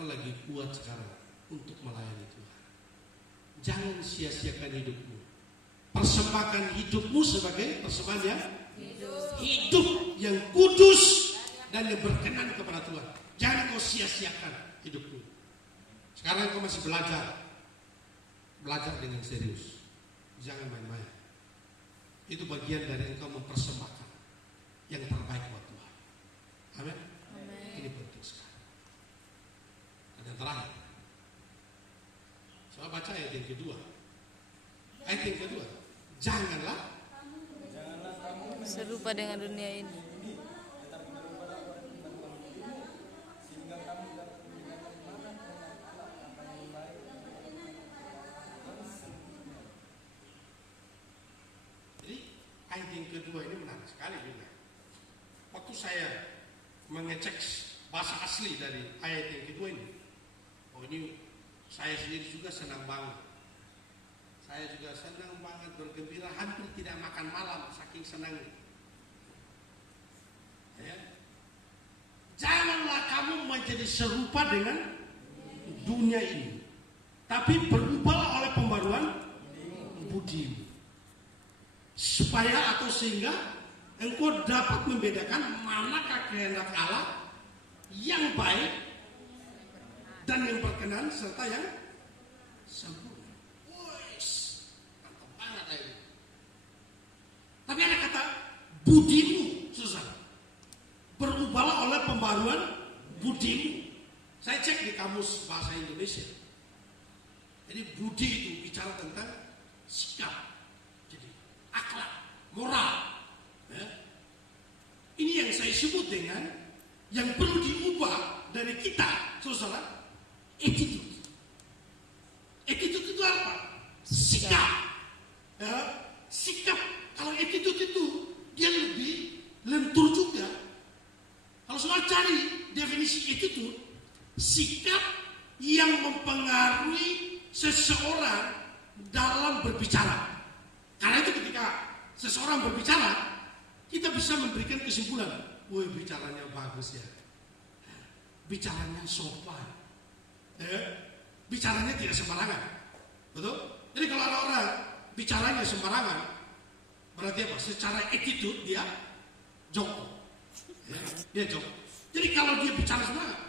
engkau lagi kuat sekarang untuk melayani Tuhan. Jangan sia-siakan hidupmu. Persembahkan hidupmu sebagai persembahan yang hidup yang kudus dan yang berkenan kepada Tuhan. Jangan kau sia-siakan hidupmu. Sekarang kau masih belajar dengan serius. Jangan main-main. Itu bagian dari engkau mempersembahkan yang terbaik buat Tuhan. Amin. Ini penting sekali. Dan yang terakhir, saya baca ayat yang kedua. Ayat yang kedua, janganlah kamu serupa dengan dunia ini. Jadi ayat yang kedua ini menarik sekali juga. Waktu saya mengecek bahasa asli dari ayat yang kedua ini, oh ini saya sendiri juga senang banget. Saya juga senang banget, bergembira, hampir tidak makan malam saking senangnya. Ya. Janganlah kamu menjadi serupa dengan dunia ini, tapi berubahlah oleh pembaruan budimu, supaya atau sehingga engkau dapat membedakan manakah kehendak Allah yang baik dan yang berkenan serta yang sempurna. Mantap banget ini. Tapi ada kata budimu, susah. Berubahlah oleh pembaruan budimu. Saya cek di kamus bahasa Indonesia. Jadi budi itu bicara tentang sikap, jadi akhlak, moral. Ya. Ini yang saya sebut dengan yang perlu diubah dari kita, saudara, attitude. Attitude itu apa? Sikap. Ya. Sikap. Kalau attitude itu dia lebih lentur juga. Kalau semua cari definisi attitude, sikap yang mempengaruhi seseorang dalam berbicara. Karena itu ketika seseorang berbicara, kita bisa memberikan kesimpulan, woi bicaranya bagus ya, bicaranya sopan, bicaranya tidak sembarangan, betul? Jadi kalau ada orang bicaranya sembarangan, berarti apa? Secara attitude dia jongkok, dia jongkok. Jadi kalau dia bicara sembarangan,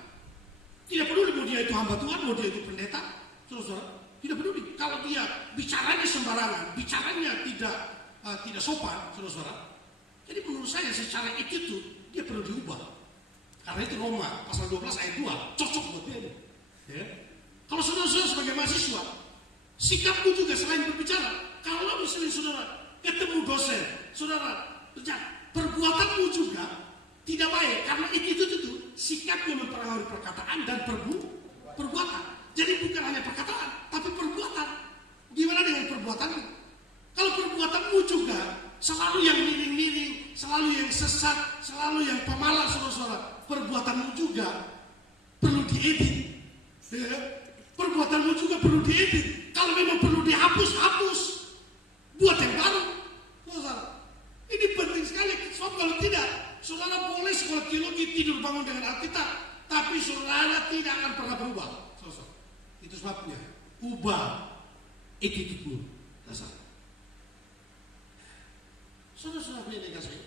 tidak peduli mau dia itu hamba Tuhan, mau dia itu pendeta, saudara, tidak peduli. Kalau dia bicaranya sembarangan, bicaranya tidak sopan, saudara. Jadi menurut saya secara attitude dia perlu diubah. Karena itu Roma pasal 12 ayat 2 cocok buat dia. Ya. Kalau saudara-saudara sebagai mahasiswa, sikapmu juga selain berbicara. Kalau misalnya saudara ketemu dosen, saudara perbuatanmu juga tidak baik. Karena attitude itu sikapnya mempengaruhi perkataan dan perbuatan. Jadi bukan hanya perkataan, tapi perbuatan. Gimana dengan perbuatanmu? Kalau perbuatanmu juga selalu yang miring-miring, selalu yang sesat, selalu yang pemalas, saudara-saudara, perbuatanmu juga perlu diedit. Ya. Perbuatanmu juga perlu diedit. Kalau memang perlu dihapus, hapus. Buat yang baru. Saudara, ini penting sekali. Sebab kalau tidak, saudara boleh sekolah teologi, tidur bangun dengan Alkitab, tapi saudara tidak akan pernah berubah. Saudara, itu sebabnya ubah attitude-mu. Dasar. Saudara-saudara punya dikasih.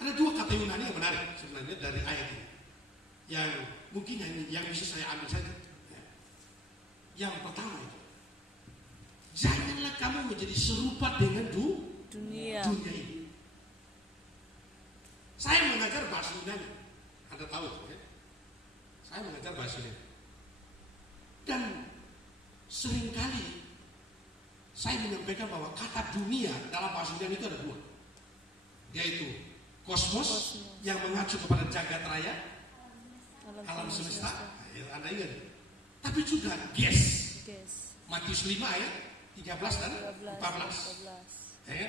Ada dua kata Yunani yang menarik sebenarnya dari ayat ini, yang mungkin yang bisa saya ambil saja. Yang pertama itu, janganlah kamu menjadi serupa dengan dunia ini. Saya mengajar bahasa Yunani, Anda tahu ya? Saya mengajar bahasa Yunani, dan seringkali saya menyampaikan bahwa kata dunia dalam bahasa Yunani itu ada dua, yaitu kosmos yang mengacu kepada jagat raya, alam semesta, Anda ingat. Tapi juga ges. Matius 5 ayat 13 dan 14. Ya,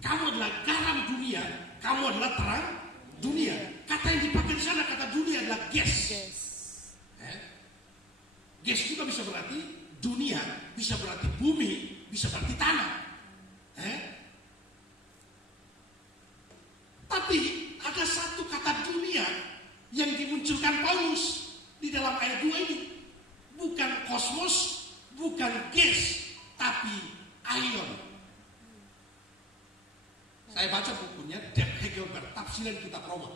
kamu adalah garam dunia, kamu adalah terang dunia. Kata yang dipakai di sana, kata dunia adalah ges. Ges juga bisa berarti dunia, bisa berarti bumi, bisa berarti tanah. Tapi ada satu kata dunia yang dimunculkan Paulus di dalam ayat 2 ini bukan kosmos, bukan gas, tapi ion. Saya baca bukunya Deb Hegelberg, Tafsiran Kitab Roma.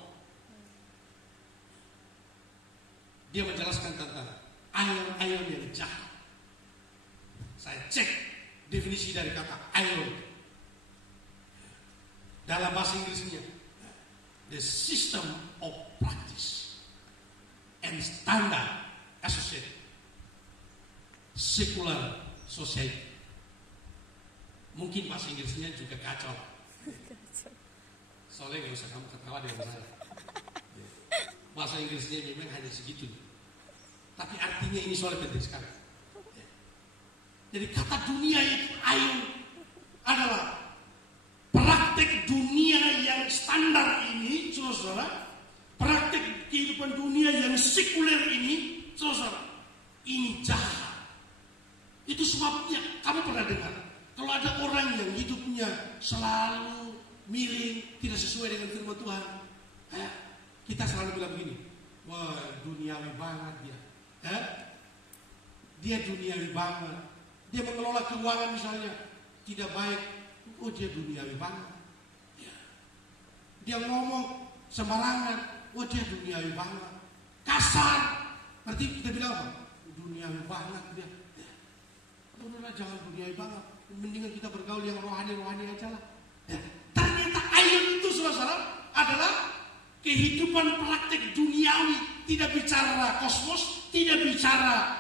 Dia menjelaskan tentang ion-ion yang jahat. Saya cek definisi dari kata ion dalam bahasa Inggrisnya, the system of practice and standard associated secular society. Mungkin bahasa Inggrisnya juga kacau. Soalnya nggak usah kamu ketawa dengan saya. Bahasa Inggrisnya memang hanya segitu. Tapi artinya ini soalnya penting sekali. Jadi kata dunia itu ion adalah praktek dunia yang standar ini, saudara, praktek kehidupan dunia yang sekuler ini, saudara, ini jahat. Itu sebabnya kamu pernah dengar kalau ada orang yang hidupnya selalu miring, tidak sesuai dengan firman Tuhan, kita selalu bilang begini, wah duniawi banget dia, dia duniawi banget, dia mengelola keuangan misalnya tidak baik. Oh dia duniawi banget. Dia ngomong sembarangan. Oh dia duniawi banget. Kasar. Berarti kita bilang apa? Duniawi banget dia. Udahlah jangan duniawi banget. Mendingan kita bergaul yang rohani-rohani aja lah. Ternyata ion itu saudara adalah kehidupan praktek duniawi. Tidak bicara kosmos, tidak bicara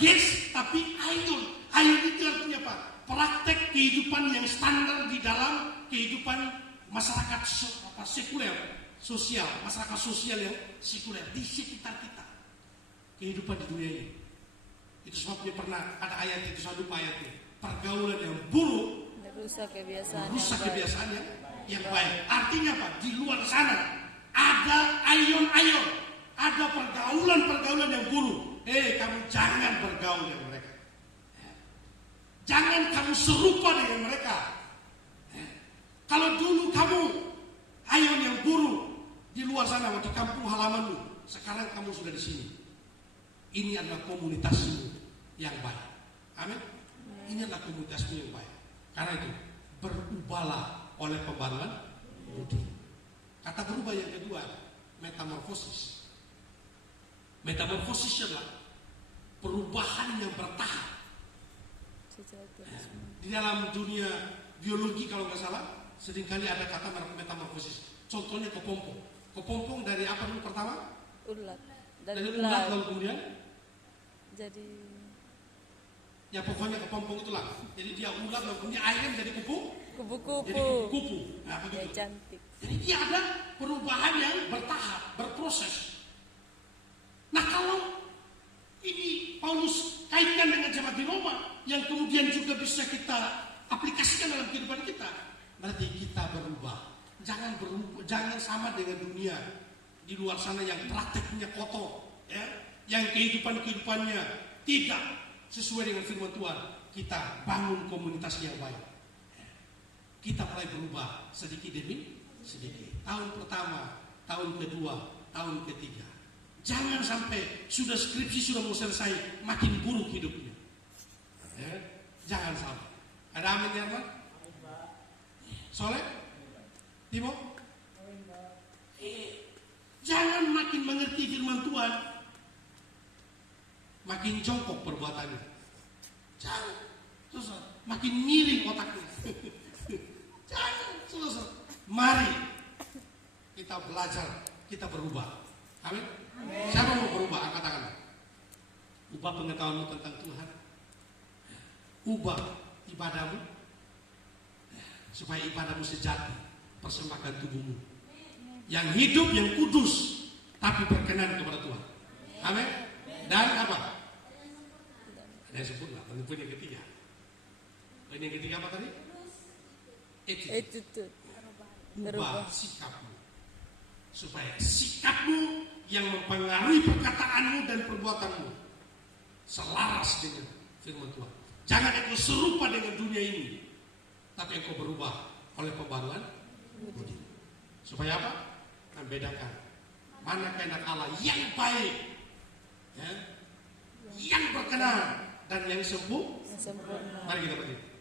gas, tapi ion. Ion itu artinya apa? Praktek kehidupan yang standar di dalam kehidupan masyarakat sekuler, sosial, masyarakat sosial yang sekuler di sekitar kita. Kehidupan di dunia ini. Itu sebabnya pernah ada ayat itu, saya lupa ayatnya. Pergaulan yang buruk merusak kebiasaan yang baik. Artinya apa? Di luar sana ada ion-ion, ada pergaulan-pergaulan yang buruk. Kamu jangan bergaul dengan mereka. Jangan kamu serupa dengan mereka. Kalau dulu kamu ion yang buruk di luar sana di kampung halamanmu, sekarang kamu sudah di sini. Ini adalah komunitasmu yang baik. Amin. Ini adalah komunitasmu yang baik. Karena itu berubahlah oleh pembaruan budi. Kata berubah yang kedua, metamorfosis. Metamorfosis adalah perubahan yang bertahap. Di dalam dunia biologi kalau nggak salah, seringkali ada kata metamorfosis. Contohnya kepompong. Kepompong dari apa dulu pertama? Ulat. Dari ulat lalu kemudian? Jadi ya pokoknya kepompong itulah. Jadi dia ulat lalu kemudian akhirnya menjadi kupu. kupu-kupu. Jadi kupu-kupu. Nah, Ya, cantik. Jadi dia ada perubahan yang bertahap, berproses. Nah kalau ini Paulus kaitkan dengan jemaat di Roma yang kemudian juga bisa kita aplikasikan dalam kehidupan kita, berarti kita berubah. Jangan sama dengan dunia di luar sana yang prakteknya kotor, ya, yang kehidupannya tidak sesuai dengan firman Tuhan. Kita bangun komunitas yang baik. Kita mulai berubah sedikit demi sedikit. Tahun pertama, tahun kedua, tahun ketiga. Jangan sampai sudah skripsi sudah mau selesai makin buruk hidupnya. Ya, jangan sampai. Ada amin ya Arman? Soleh? Timo? Jangan makin mengerti firman Tuhan, makin jongkok perbuatannya. Jangan. Susah. Makin miring otaknya. Jangan. Susah. Mari kita belajar, kita berubah. Amin. Siapa mau berubah? Angkat tangan. Ubah pengetahuanmu tentang Tuhan. Ubah ibadahmu supaya ibadahmu sejati. Persembahkan tubuhmu yang hidup, yang kudus, tapi berkenan kepada Tuhan. Amin. Dan apa? Ada yang sempurna. Poin yang ketiga. Poin yang ketiga apa tadi? Attitude. Ubah sikapmu supaya sikapmu yang mempengaruhi perkataanmu dan perbuatanmu selaras dengan firman Tuhan. Jangan engkau serupa dengan dunia ini, tapi engkau berubah oleh pembaruan budi. Supaya apa? Membedakan mana kehendak Allah yang baik, ya, yang berkenan dan yang Yang sempurna. Mari kita berdiri.